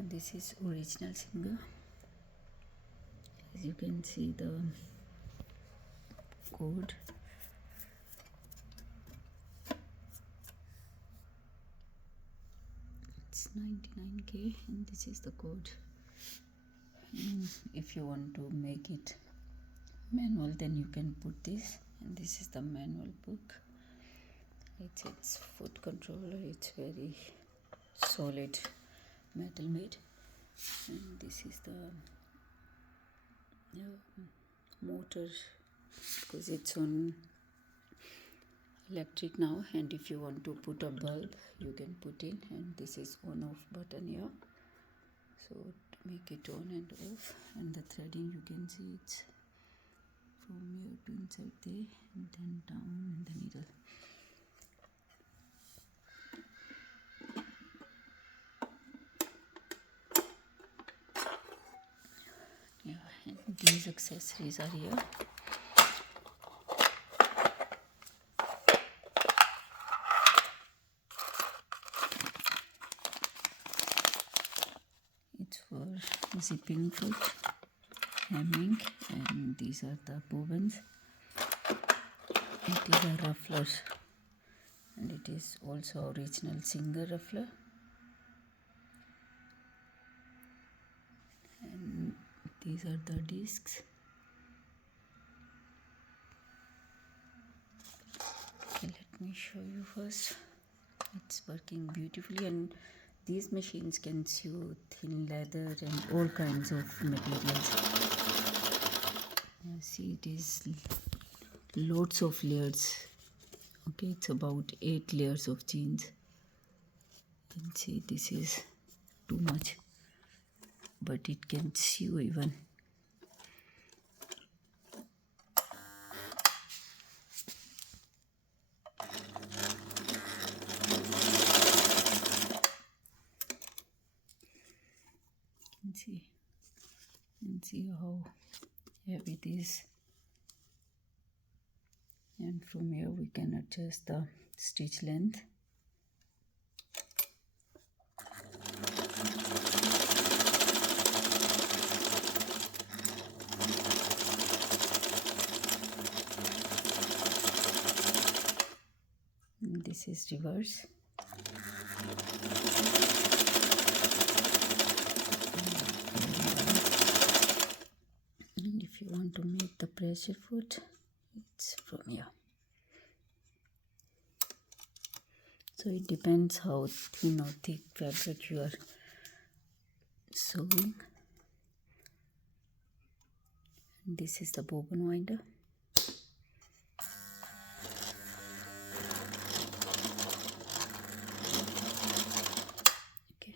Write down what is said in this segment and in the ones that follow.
And this is original Singer. As you can see the code. It's 99k and this is the code. If you want to make it manual, then you can put this, and this is the manual book. It's foot controller. It's very solid metal made, and this is the motor, because it's on electric now, and if you want to put a bulb you can put in, and this is on off button here, so to make it on and off. And the threading, you can see it's from here to inside there and then down in the needle. Yeah, and these accessories are here. It's for zipping foot, hemming, and these are the bobbins. It is a ruffler, and it is also original Singer ruffler. And these are the discs. Okay, let me show you first. It's working beautifully, and these machines can sew thin leather and all kinds of materials. See, it is lots of layers. Okay, it's about 8 layers of jeans. And see, this is too much, but it can sew even. See how heavy it is, and from here we can adjust the stitch length. And this is reverse. And if you want to make the pressure foot, it's from here. So it depends how thin or thick fabric you are sewing. And this is the bobbin winder. Okay,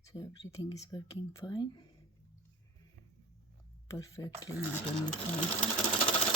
so everything is working fine, perfectly, not only fine.